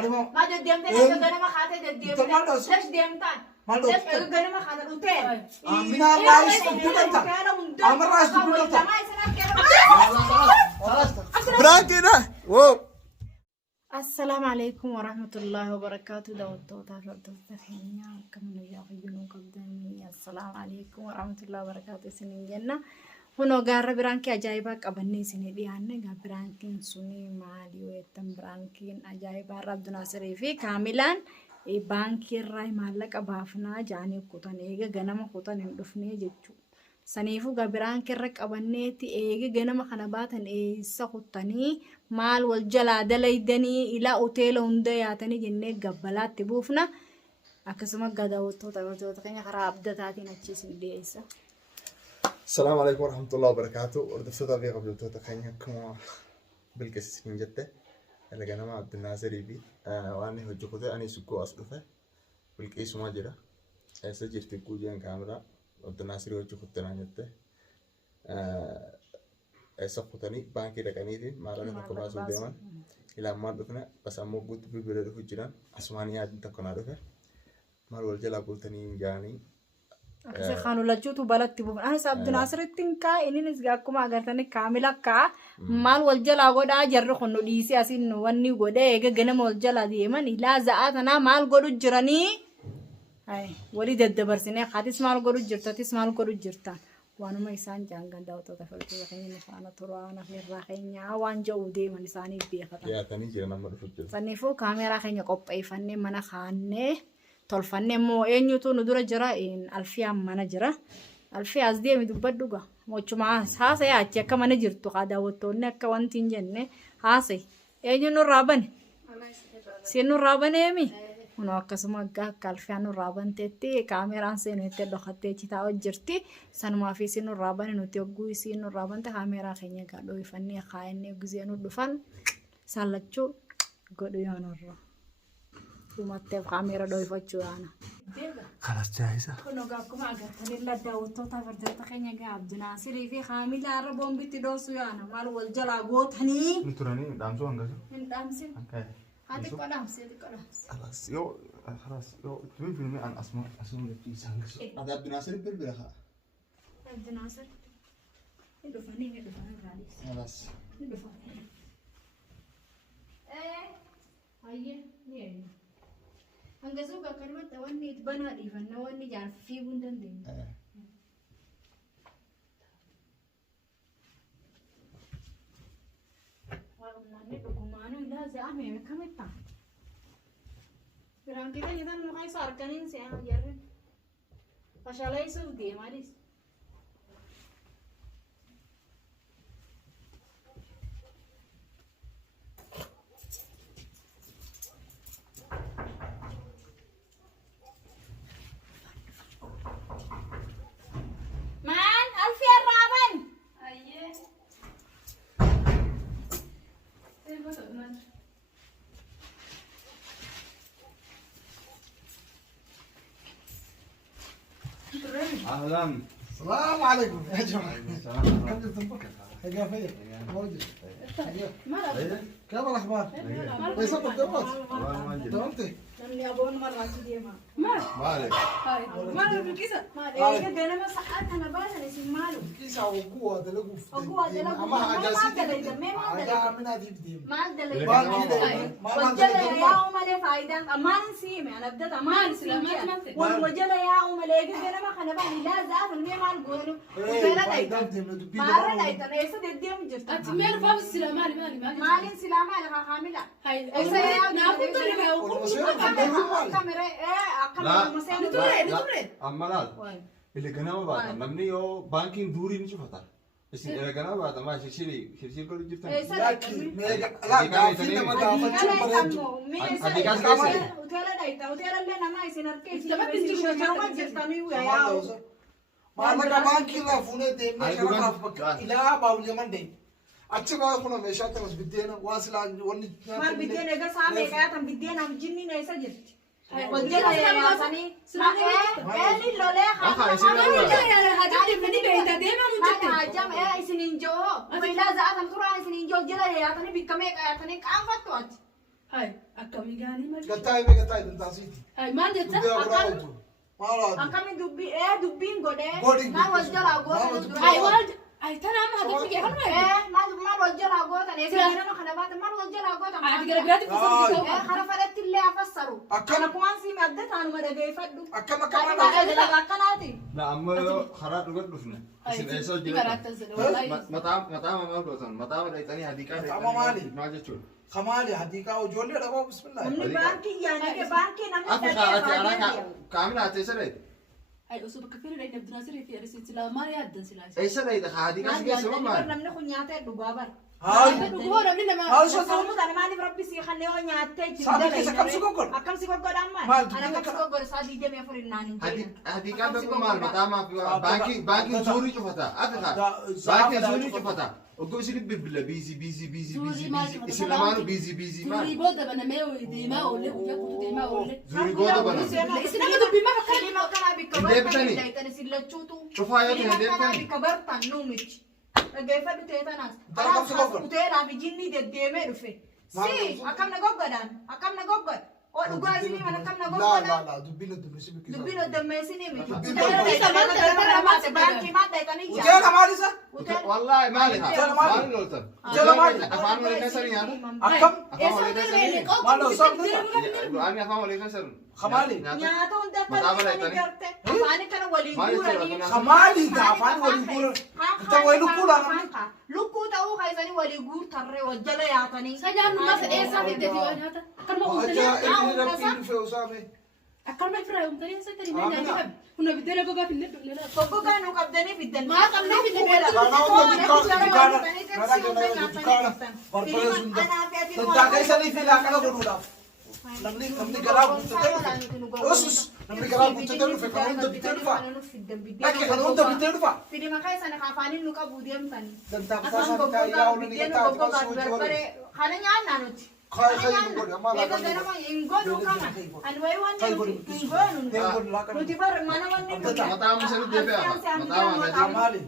ما ديمتان أنا ما خاطر ديمتان ليش ديمتان ليش أنا ما خاطر أوتيل من الله يستبدلك أمر راس تقولك براكينا واو السلام عليكم ورحمة الله وبركاته دوتو تافردو تفهمنا كم نجاقينو قدامي السلام عليكم ورحمة الله وبركاته سنين جنة هنو قارة برانكي أجايبا قبني سنة ديانة برانكين سني مالي ويتم برانكين أجايبا رب ناصري في كاملا بانكي الراي مالك أبافنا جاني قطن إيغا غنم قطن اندفني ججو saniifuu gabiraan kirra qabanneeti eege ganama kana baatan eessa kuttanii maal wal jalaa dalaydanii ilaa hoteela hunda yaatanii jennee gabbalaatti buufna akkasuma gadaawwattoota keenya karaa abdataatiin achiisin dhiyeessa. السلام عليكم ورحمة الله وبركاته وردفتها في قبل تخيني كما بالكسسين جته اللي كان مع عبد الناصر يبي وأنا هجوكته أنا سكوا أصدفه بالكيس ما جرا سجل في كوجين كاميرا عبد الناصر هجوكته نانيته سقطني بانكي لكني في مالنا كباس وديمان إلى ما دفنا بس أمو قلت ببلده هجران أسماني عاد تكون عارفه مال والجلا قلتني جاني Akkasii kan ulaachuutu balatti buufna. Anis Abdul Naasiritti kaa innis akkuma agartanii kaamila kaa maal wal jalaa godhaa jarri kun nu dhiisee asiin wanni godhee eega ganama wal jalaa deeman ilaa za'aa tanaa maal godhu jiranii walii daddabarsinee haatis maal godhu jirtatis maal godhu jirtan waanuma isaan jaangan daawwattoota filtuu keenya faana turaan afeerraa keenya waan ja'uu deeman isaaniif beekatan. Yaatanii jiran amma dhufu jiru. Sanniifuu kaameraa keenya qopheeffannee mana kaannee. Tolfanne moo eenyutu nu dura jira alfiyaan mana jira alfiyaa as deemi dubbadhuga mochuma haasa'e achi akka mana jirtu haa daawwattoonni akka wanti hin jenne haasa'e eenyu nurraa bane siin nurraa baneemi kun akkasuma akka alfiyaan nurraa banteetti kaameraan seenuutti dhokattee citaa jirti sanumaa fi siin nurraa bane nuti hogguu siin nurraa bante kaameraa keenya gadhooyfannee kaayannee gizee nu dhufan saalachuu godhu yaanarraa. Umattee kaamera dhoofachuu yaana. خلاص جاهزة. Kun ogaa akkuma agartanii daawwattoota fardoota keenya gaa Abdul Naasirii fi kaamilaa irra boombitti dhoosuu yaana maal wal jalaa gootanii. نتراني دامسو هنگاسو. Hin dhaamsin. Okay. Haati qodhaamsi haati qodhaamsi. خلاص يو تبين فيلمي عن أسماء نبتيس هنگاسو. هذا عبد الناصر بالبرخاء. Abdul Naasir. Hidufanii gaalis. خلاص. Hidufanii. Hayyee ni eenyu. Hangasuu kakkanumatti wanni banaa dhiifannaa wanni jaarfi fiiguu hin dandeenye. Wanni dhugumaanuu ilaa za'ame kamitta. Biraantii kan isaan muka isa arganiin se'an jarri. Fashaleessuuf deemaanis. أهلا. السلام عليكم يا جماعة السلام. كم جبتم حاجة فيا موجود Maal? كيف الأخبار؟ ليس بالضبط تمامتي Namni aboon marraatti deema. مالك. Maal bilkisa? Maal eega ganama sa'aa kana baasan isin maalu? كيس أو قوة دلقوا Oguu adala أما حاجة dalayda mee maal حاجة dalayda? من هذه بديم Maal dalayda? بانكي دايما ما Wajjala دلقوا yaa'u malee faayidaan ammaan siime an abdata ammaan siime. Wal wajjala yaa'u malee eega ganama kana baan ilaa za'aa mee maal goonu? Uteela dhaytan. Maarra dhaytan eessa deddeemu jirta? Ati meel faafu sila maali. Maaliin silaa maali haa haamila? Eessa yaa'u Naafuu tole kamera أما لا. اللي كنا بعد نمني يو بانكين دوري نشوفها. بس إذا كنا بعد ما شيء كل جبتنا. لكن لا دافين ما دافتشو بريدو ما لك بانكي لا فونه ديمنا كنا كافك إلى باولي من دين अच्छा का कुना मेशा तमस बिद्देना वासला वन्नी मार बिद्देना का सामने गया तम बिद्देना जिन्नी नहीं सजित वजह है यानी एली लोले हाजम ए इसनिन जो महिला जात हम तुरा इसनिन जो जला है यानी बिकमे का यानी काम फतवाच هاي أكمل يعني ما قطعي بقطعي تنتاسيتي هاي ما جت بدي أقرأ ما لا Akkamiin dubbiin godhee Godhin maal wal jalaa gootan هاي والد هاي ترى ما هذا في جهنم maal wal jalaa gootan eegaa nama kana baatan maal wal jalaa gootan عادي قال براتي فصل kana fadhatti illee afassaru Akkam- kana kumaan sii madda taanuma dhageeffadhu أكم akkanaati لا أما خراب نقول دفنا اسم إيسو جل مطعم ما بوصل مطعم الإيطالي هذيك مطعم مالي. ما جت شو خمالي هديكا وجولي ربا بسم الله namni baankii yaani baankii namni أفكار أنا كامل هتسرد هاي أصوب كفير لين بدنا نصير في أرسل سلا ما يهدن سلا إيسرد هذيك أشياء سوى ما namni kun nyaatee dhugaa bara هاي هو رمينا ما هاي شو Sababu kana maaliif rabbi sii kanneen yoo nyaattee Sabi keessa akkam si goggola? akkam si goggola amma Maal ana akkam si goggola saa diidamii afurii naan hin jedhin هذيك بقول مال مطعم بانكي زوري شفتها أفكار بانكي زوري شفتها وقول شيء ببلا بيزي إسلامانو بيزي ما زوري بود بنا ما ودي ما ولا وياكل دي ما ولا زوري قوة بنا إسلام دبي ما فكر Kalima kana bikka Indee bartan bitanii? daytan sillachuutu. Cufaa yoo ta'e Kalima indee kana bitanii? bikka bartan nuumiti. Dhaggeeffadhu teetanas. Dargaggeessi Kanaaf goggola. kuteedhaaf ijinni deddeemee dhufe. Maal Si gochuun? akkam na goggodaan akkam na goggodha. Oo dhugaa isinii mana akkam na لا goggodhaan. لا لا دبينا دبيسي بكذا Dubbiin oddammeessinii miti. Dubbiin Kuteela oddammeessinii. daytan gara maate baankii maat daytanii وتيلا مالي سا والله مالها جل مالي. مالي لولتن جل مالي. أفهم ولا كسر يعني أكم أفهم ولا كسر ما لو صار أنا أفهم ولا كسر خمالي nyaata hunda Mataaba fal'isanii daytanii? garte. Afaanii kana waliin Maal jechuudha guuranii. kana? خمالي ده عفان ولي يقول انت وين يقول انا lukkuu ta'uu kaysanii walii guurtarree wajjala yaatanii. سجان ما سأيسا في الدفي وانا هذا أكل ما قلت اجا لي اللي ربي في اسامه أكل ما يفرق يوم تاني سكري ما جاب كنا بدنا بقى في النت لا Goggogaa nu qabdanii fiddan. ما qabnee fiddan. تنتاكيسني في لا كلا غدولا نمني قراب اسس نمني قراب تدرف كانون ده بتدفع لكن كانون ده بتدفع Fidi makaa sana kafaaniin nu qabuu deemtani. دنتا Afaan بتاسا goggogaa يا ولني biddeen كتا goggogaa تبصوا barbaree kana nyaannaa nuti. خاي خاي نقول ما لا Eega ganama hin godhu kana. Ani wayi wanni hin goonu. Nuti bar mana wanni nuti. مطعم سنة دبي مطعم مالي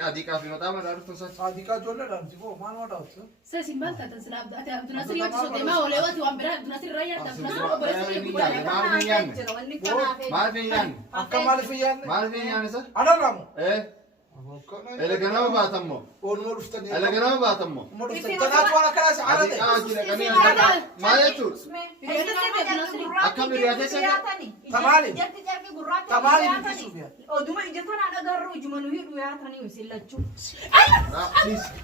هذيك في مطعم لا أعرف تنسى صادقا جولا دانتي ما نودا ساسي ما تنسى عبد الناصر يكسو ما ولا وقت وعم برا عبد الناصر رايح عبد الناصر ما في يعني أكمل في يعني ما في يعني سر أنا رامو إيه إلا كنا باتمو ونور فتني إلا كنا باتمو تنات وانا كلاس هذيك عرضي كده كني ما يتو Tamali. Jarti jarti gurraatti. Tamali bisu biya Oduma ijjatan ana garuu ijumanu hidhu yaatanii misillachuu.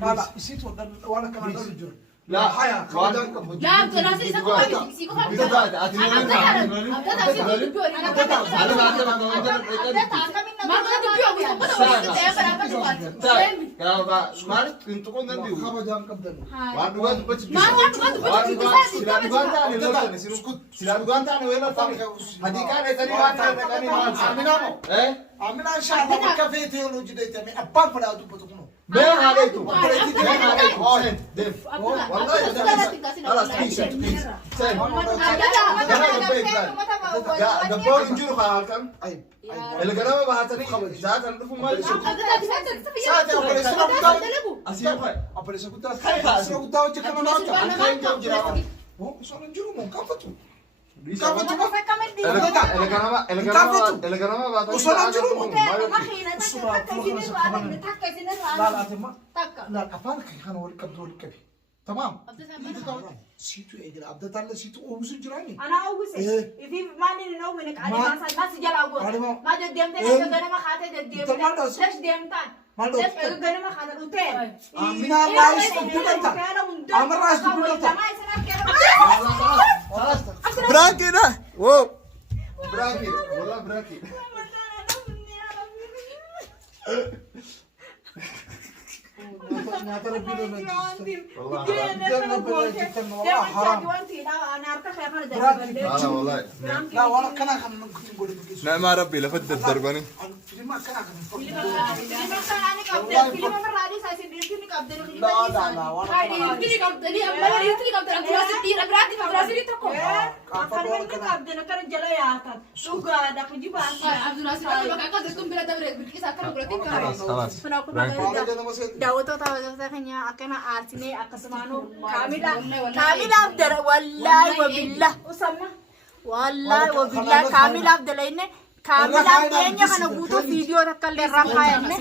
لا يسيت وانا كمان اقول جر لا حياة لا عبد الناصر يسكو عمنا ان شاء الله كافيتي ونجدت من ابان فلا تبطكم بين عليكم بين عليكم والله خلاص بيش دبور نجرو خالكم اي اللي كلامه بهاتني ذات ندفو ما يشوف ساعتي ابريس كنت اسيبها ابريس كنت اسيبها كنت اوجه كمان اوجه هو شو نجرو مو كفتو كفتو اللي كلامه بهاتني لا لا تما لا افانك كان وركب دول كبي تمام سيتو اجل عبد الله سيتو وبس جراني أنا أوجس. إذا ما نيجي نومنك على ما صار ما سجل أقول. ما جديم تاني جدنا ما خاطر جديم. ليش ديم تان؟ ليش جدنا ما خاطر روتين. من الله يسكتك أمر راس تقولك براكي ده واو براكي والله براكي انا والله لا والله كان كنت نقول لك نعم يا ربي لفت الدرباني ما كان لا لا لا والله خلاص daawwattoota daawwattoota keenya akkana aarsinee akkasumaanuu kaamilaaf dara wallaahi wabillah usamma wallaahi wabillah kaamilaaf dalayne kaamilaaf keenya kana guutuu viidiyoo takka illee irraa kaayenne.